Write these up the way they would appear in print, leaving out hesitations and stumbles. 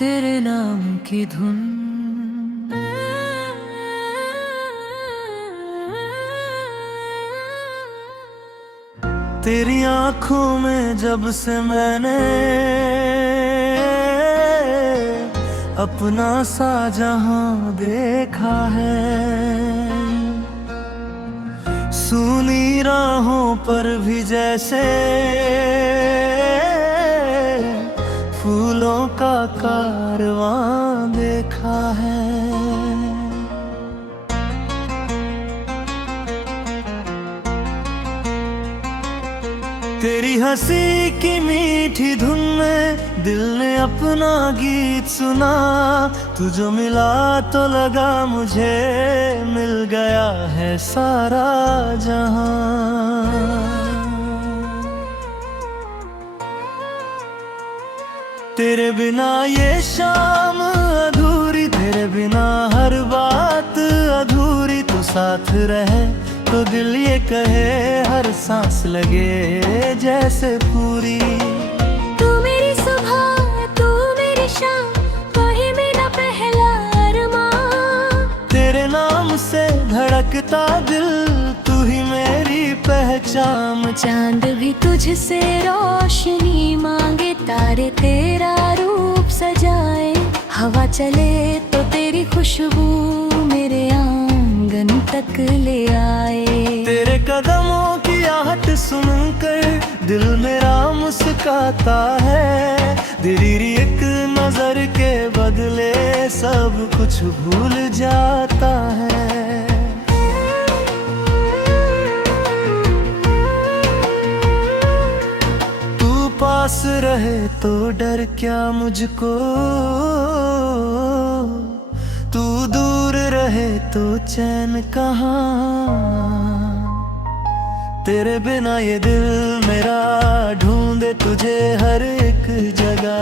तेरे नाम की धुन। तेरी आंखों में जब से मैंने अपना सा जहां देखा है, सुनी राहों पर भी जैसे फूलों का कारवां देखा है। तेरी हंसी की मीठी धुन में दिल ने अपना गीत सुना। तू जो मिला तो लगा मुझे मिल गया है सारा जहां। तेरे बिना ये शाम अधूरी, तेरे बिना हर बात अधूरी। तू साथ रहे तो दिल ये कहे, हर सांस लगे जैसे पूरी। तू मेरी सुबह तू मेरी शाम, वही मेरा पहला अरमान। तेरे नाम से धड़कता दिल, तू ही मेरी पहचान। चांद भी तुझसे रोशनी मांगे, तारे तेरा रूप सजाए। हवा चले तो तेरी खुशबू मेरे आंगन तक ले आए। तेरे कदमों की आहट सुनकर दिल मेरा मुस्काता है। तेरी एक नजर के बदले सब कुछ भूल जाता है। पास रहे तो डर क्या मुझको, तू दूर रहे तो चैन कहाँ। तेरे बिना ये दिल मेरा ढूंढे तुझे हर एक जगह।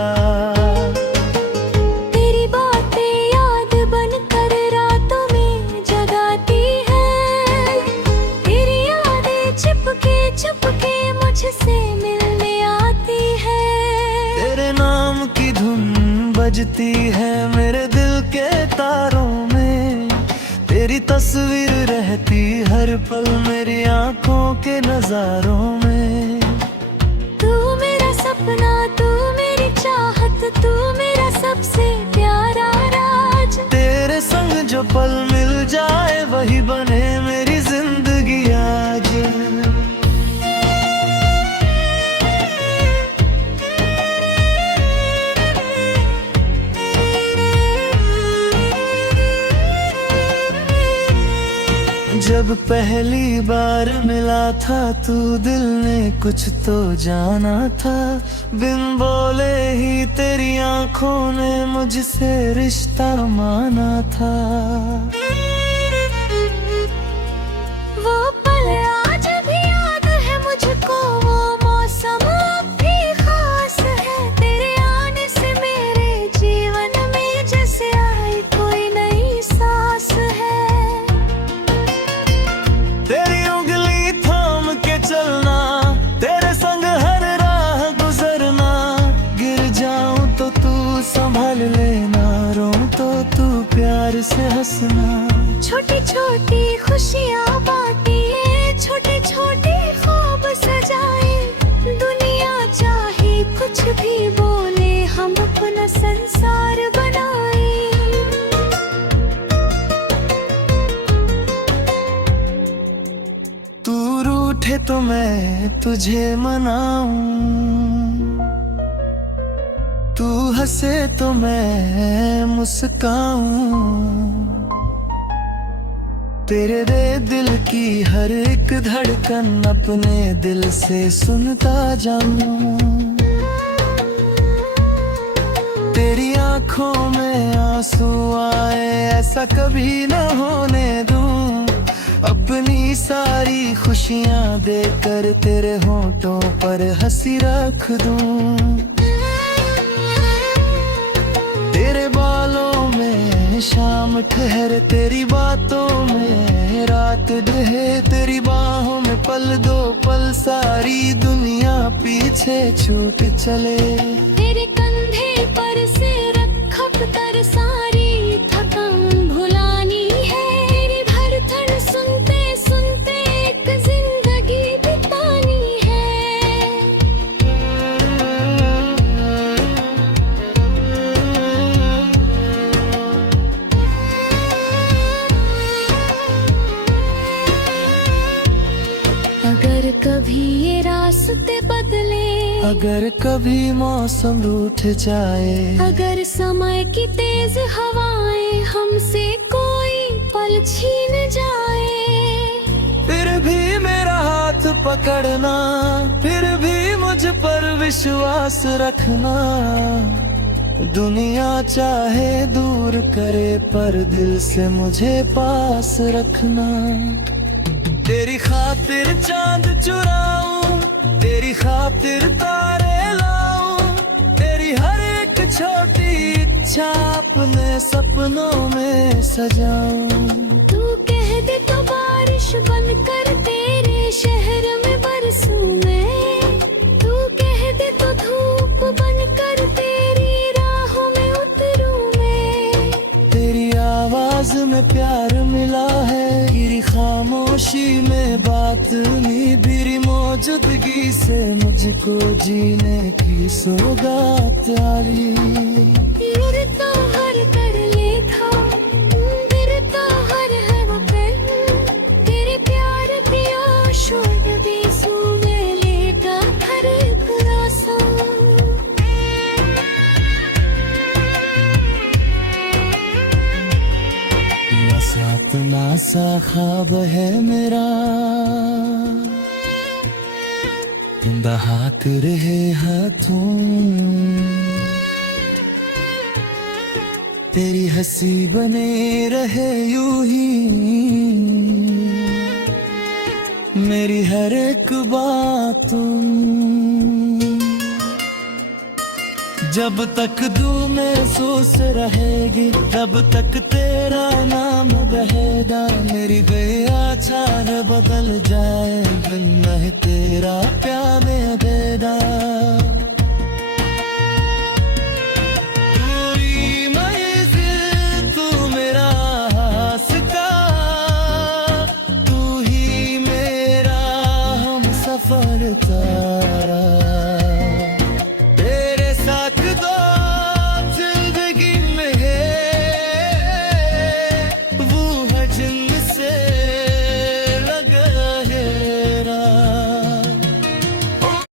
तेरी बातें याद बनकर रातों में जगाती है। तेरी यादें चुपके चुपके मुझसे मिलने आती है। तेरे नाम की धुन बजती है मेरे दिल के तारों में। तेरी तस्वीर रहती हर पल मेरी आंखों के नजारों में। तू मेरा सपना तू मेरी चाहत, तू मेरा सबसे प्यारा राज। तेरे संग जो पल मिल जाए वही बने मेरी जिंदगी आज। जब पहली बार मिला था तू, दिल ने कुछ तो जाना था। बिन बोले ही तेरी आंखों ने मुझसे रिश्ता माना था। वो पल आज भी याद है मुझको, वो मौसम अब भी खास है। तेरे आने से मेरे जीवन में जैसे आई कोई नई सांस है। तेरी उंगली थाम के चलना, तेरे संग हर राह गुजरना। गिर जाऊं तो तू संभल लेना, रो तो तू प्यार से हंसना। छोटी छोटी खुशियाँ बांटिए, छोटे छोटे ख्वाब सजाए। दुनिया चाहे कुछ भी बोले, हम अपना संसार बनाए। तू रूठे तो मैं तुझे मनाऊं, तू हंसे तो मैं मुस्काऊं। तेरे दिल की हर एक धड़कन अपने दिल से सुनता जाऊं। तेरी आंखों में आंसू आए ऐसा कभी न होने दूं। अपनी सारी खुशियां देकर तेरे होठों पर हंसी रख दूं। तेरे बालों में शाम ठहरे, तेरी बातों में रात ढहे। तेरी बाहों में पल दो पल सारी दुनिया पीछे छूट चले। तेरे कंधे पर सिर रखा और सारी थकान भुलानी है। तेरी धड़कन सुनते सुनते एक जिंदगी बितानी है। अगर कभी ये रास्ते बदले, अगर कभी मौसम रूठ जाए, अगर समय की तेज हवाएं हमसे कोई पल छीन जाए, फिर भी मेरा हाथ पकड़ना, फिर भी मुझ पर विश्वास रखना। दुनिया चाहे दूर करे पर दिल से मुझे पास रखना। तेरी खातिर चांद चुराऊं, तेरी खातिर तारे लाऊं, तेरी हर एक छोटी इच्छा अपने सपनों में सजाऊं। तू कह दे तो बारिश बनकर तेरे शहर में बरसूं मैं। तू कह दे तो धूप बनकर तेरी राहों में उतरूं मैं। तेरी आवाज में प्यार मिला है, तेरी खामोशी में बात नहीं, तेरी मौजूदगी से मुझको जीने की सौगात आई। दिल तो हर कर लेता, दिल तो हर पल, तेरे प्यार की आशों बेसू में लेटा हर एक रासा। सपना सा ख्वाब है मेरा, बहात रहे हाथों, तेरी हंसी बने रहे यूं ही मेरी हर एक बातों। जब तक तू महसूस रहेगी, तब तक तेरा नाम बहेगा। मेरी गया चार बदल जाए, बिन है तेरा प्यार